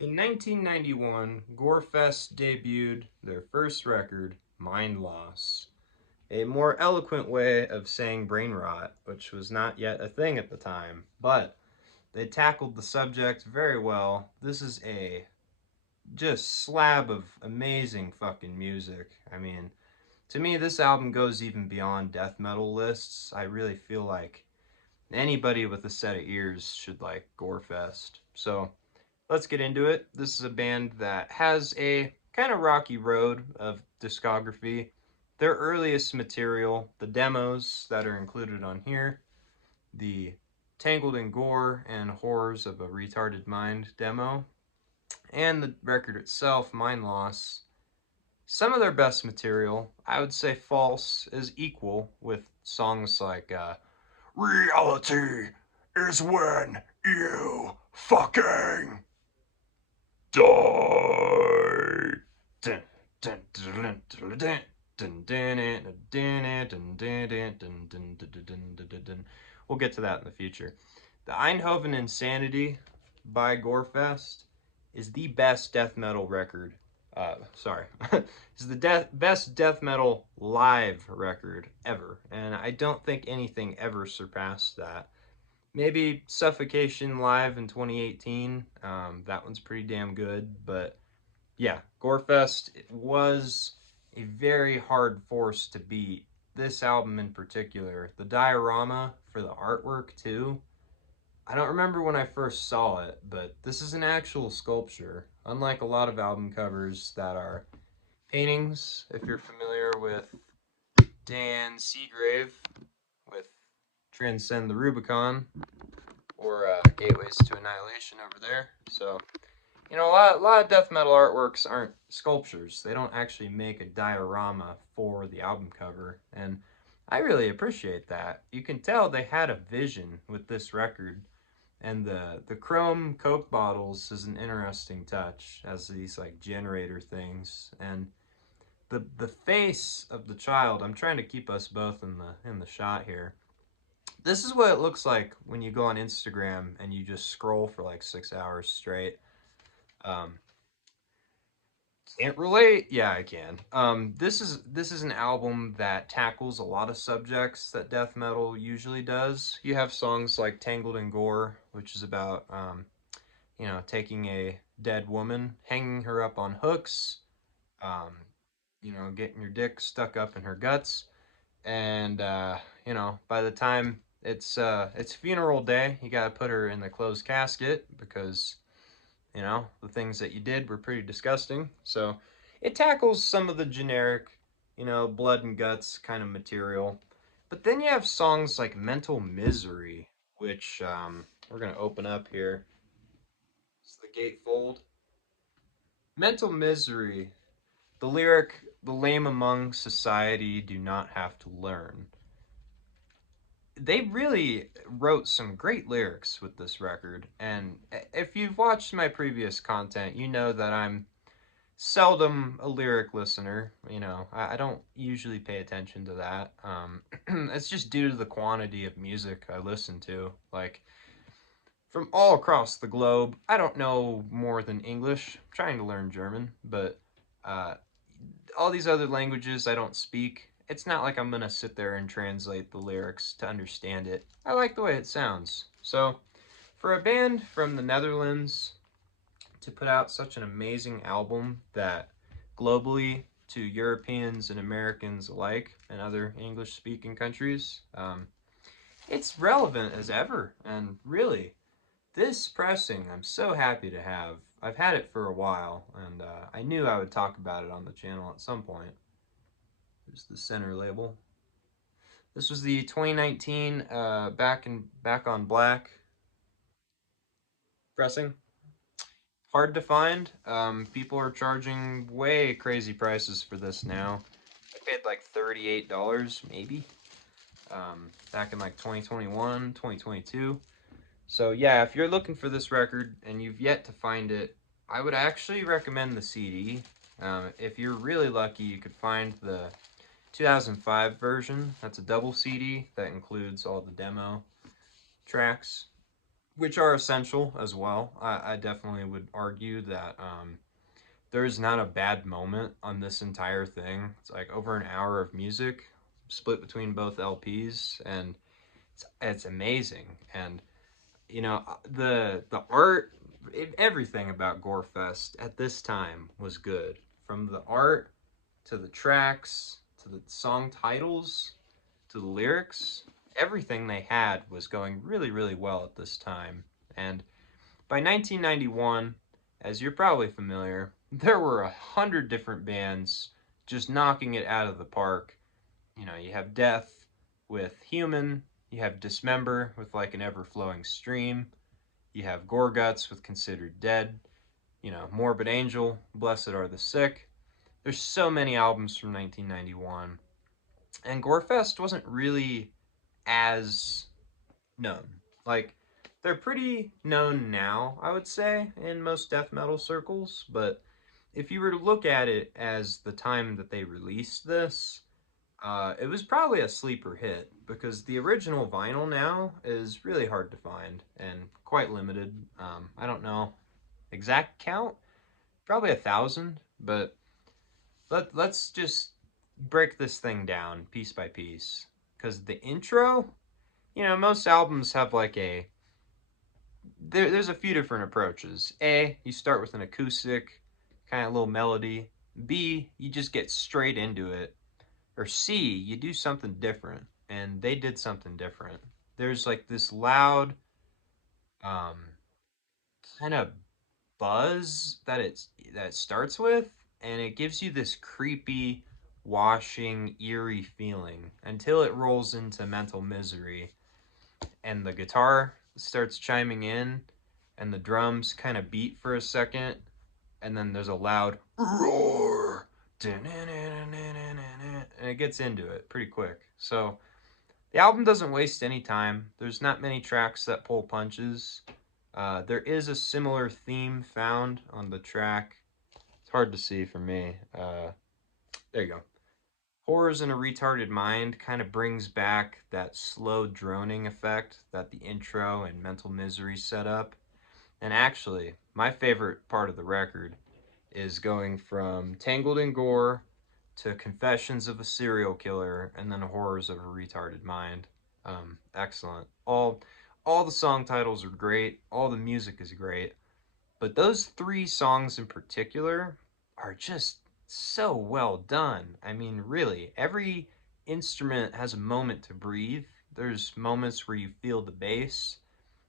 In 1991, Gorefest debuted their first record, Mindloss, a more eloquent way of saying brain rot, which was not yet a thing at the time, but they tackled the subject very well. This is a just slab of amazing fucking music. I mean, to me, this album goes even beyond death metal lists. I really feel like anybody with a set of ears should like Gorefest. So let's get into it. This is a band that has a kind of rocky road of discography. Their earliest material, the demos that are included on here, the Tangled in Gore and Horrors of a Retarded Mind demo, and the record itself, Mind Loss. Some of their best material, I would say False, is equal with songs like Reality is when you fucking die. Dun, dun, dun, dun, dun, dun, dun. We'll get to that in the future. The Eindhoven Insanity by Gorefest is the best death metal record. Sorry, is the best death metal live record ever, and I don't think anything ever surpassed that. Maybe Suffocation live in 2018. That one's pretty damn good, but yeah, Gorefest was a very hard force to beat. This album in particular, the diorama for the artwork too. I don't remember when I first saw it, but this is an actual sculpture. Unlike a lot of album covers that are paintings, if you're familiar with Dan Seagrave with Transcend the Rubicon or Gateways to Annihilation over there. So, a lot of death metal artworks aren't sculptures. They don't actually make a diorama for the album cover, and I really appreciate that. You can tell they had a vision with this record, and the chrome Coke bottles is an interesting touch as these like generator things, and the face of the child. I'm trying to keep us both in the shot here. This is what it looks like when you go on Instagram and you just scroll for like 6 hours straight. Um, can't relate? Yeah, I can. This is an album that tackles a lot of subjects that death metal usually does. You have songs like Tangled in Gore, which is about taking a dead woman, hanging her up on hooks, um, getting your dick stuck up in her guts, and by the time it's funeral day, you gotta put her in the closed casket because the things that you did were pretty disgusting. So it tackles some of the generic, blood and guts kind of material. But then you have songs like Mental Misery, which we're going to open up here. It's the gatefold. Mental Misery, the lyric, the lame among society do not have to learn. They really wrote some great lyrics with this record. And if you've watched my previous content, you know that I'm seldom a lyric listener. I don't usually pay attention to that. It's just due to the quantity of music I listen to. Like, from all across the globe, I don't know more than English. I'm trying to learn German, but uh, all these other languages I don't speak. It's not like I'm gonna sit there and translate the lyrics to understand it. I like the way it sounds. So, for a band from the Netherlands to put out such an amazing album that globally to Europeans and Americans alike and other English speaking countries, it's relevant as ever. And really, this pressing I'm so happy to have. I've had it for a while, and I knew I would talk about it on the channel at some point. There's the center label. This was the 2019 Back on Black pressing. Hard to find. People are charging way crazy prices for this now. I paid like $38 maybe back in like 2021, 2022. So yeah, if you're looking for this record and you've yet to find it, I would actually recommend the CD. If you're really lucky, you could find the 2005 version. That's a double CD that includes all the demo tracks. which are essential as well. I definitely would argue that there's not a bad moment on this entire thing. It's like over an hour of music split between both LPs, and it's amazing. And you know the art, everything about Gorefest at this time was good, from the art to the tracks to the song titles to the lyrics. Everything they had was going really, really well at this time. And by 1991, as you're probably familiar, there were 100 different bands just knocking it out of the park. You know, you have Death with Human, you have Dismember with like an ever flowing stream, you have Gorguts with Considered Dead, you know, Morbid Angel, Blessed Are the Sick. There's so many albums from 1991. And Gorefest wasn't really as known. Like, they're pretty known now, I would say, in most death metal circles, but if you were to look at it as the time that they released this, it was probably a sleeper hit because the original vinyl now is really hard to find and quite limited. I don't know exact count, probably 1,000, but let's just break this thing down piece by piece. Because the intro, you know, most albums have like there's a few different approaches. A, you start with an acoustic, kind of little melody. B, you just get straight into it. Or C, you do something different. And they did something different. There's like this loud, um, kind of buzz that it starts with, and it gives you this creepy, washing, eerie feeling until it rolls into Mental Misery, and the guitar starts chiming in, and the drums kind of beat for a second, and then there's a loud roar, and it gets into it pretty quick. So the album doesn't waste any time. There's not many tracks that pull punches. There is a similar theme found on the track. It's hard to see for me. There you go. Horrors in a Retarded Mind kind of brings back that slow droning effect that the intro and Mental Misery set up. And actually, my favorite part of the record is going from Tangled in Gore to Confessions of a Serial Killer and then Horrors of a Retarded Mind. Excellent. All the song titles are great. All the music is great. But those three songs in particular are just so well done. I mean, really, every instrument has a moment to breathe. There's moments where you feel the bass.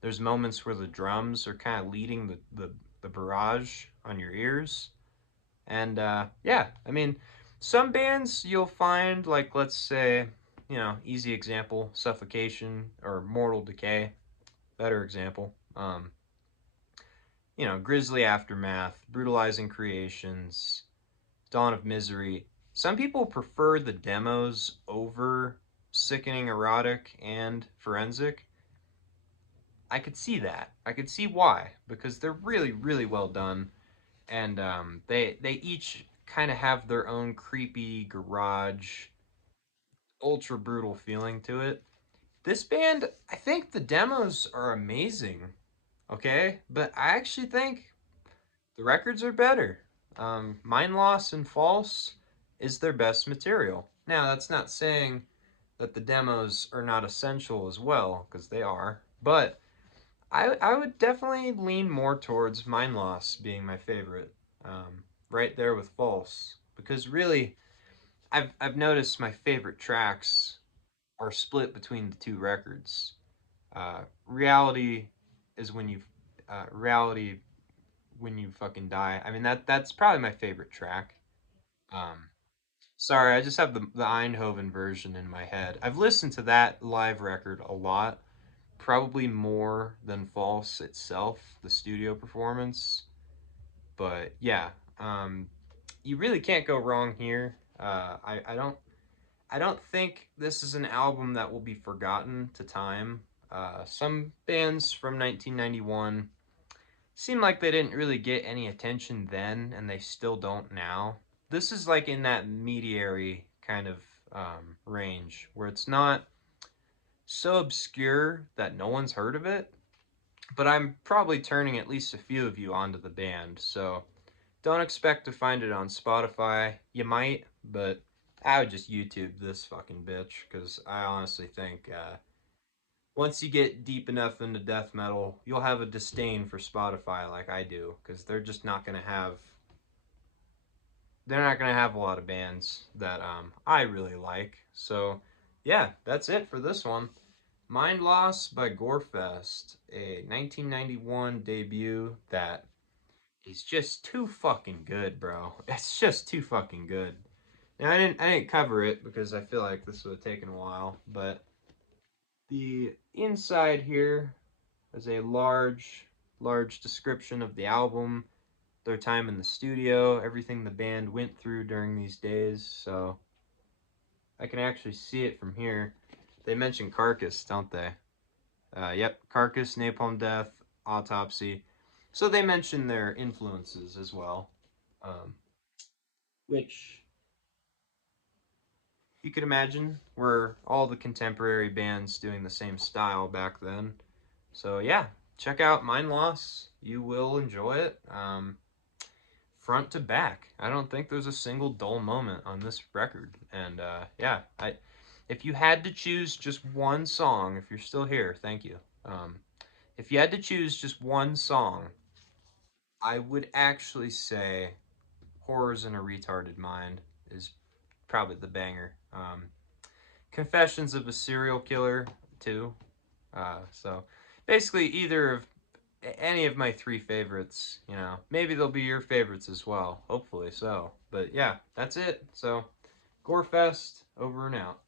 There's moments where the drums are kind of leading the barrage on your ears. And yeah, I mean, some bands you'll find, like, let's say, you know, easy example, Suffocation or Mortal Decay, better example. You know, Grisly Aftermath, Brutalizing Creations, Dawn of Misery. Some people prefer the demos over Sickening Erotic and Forensic. I could see that. I could see why, because they're really, really well done, and they each kind of have their own creepy garage, ultra brutal feeling to it. This band, I think the demos are amazing, okay, but I actually think the records are better. Mindloss and False is their best material. Now, that's not saying that the demos are not essential as well, because they are. But I would definitely lean more towards Mindloss being my favorite, right there with False. Because really, I've noticed my favorite tracks are split between the two records. Reality is reality when you fucking die. I mean that's probably my favorite track. Um, Sorry, I just have the Eindhoven version in my head. I've listened to that live record a lot, probably more than False itself, the studio performance. But yeah, you really can't go wrong here. I don't think this is an album that will be forgotten to time. Some bands from 1991 seem like they didn't really get any attention then, and they still don't now. This is like in that mediary kind of range where it's not so obscure that no one's heard of it, but I'm probably turning at least a few of you onto the band, so don't expect to find it on Spotify. You might, but I would just YouTube this fucking bitch, because I honestly think once you get deep enough into death metal, you'll have a disdain for Spotify like I do, because they're not gonna have a lot of bands that I really like. So yeah, that's it for this one. Mindloss by Gorefest, a 1991 debut that is just too fucking good, bro. It's just too fucking good. Now I didn't cover it because I feel like this would have taken a while, but the inside here is a large description of the album, their time in the studio, everything the band went through during these days. So I can actually see it from here. They mention Carcass, don't they? Yep, Carcass, Napalm Death, Autopsy. So they mention their influences as well, which you could imagine were all the contemporary bands doing the same style back then. So yeah, check out Mind Loss. You will enjoy it. Front to back. I don't think there's a single dull moment on this record. And yeah, if you had to choose just one song, if you're still here, thank you. If you had to choose just one song, I would actually say Horrors in a Retarded Mind is probably the banger. Confessions of a Serial Killer, too. So basically, either of any of my three favorites, maybe they'll be your favorites as well. Hopefully so. But yeah, that's it. So, Gorefest, over and out.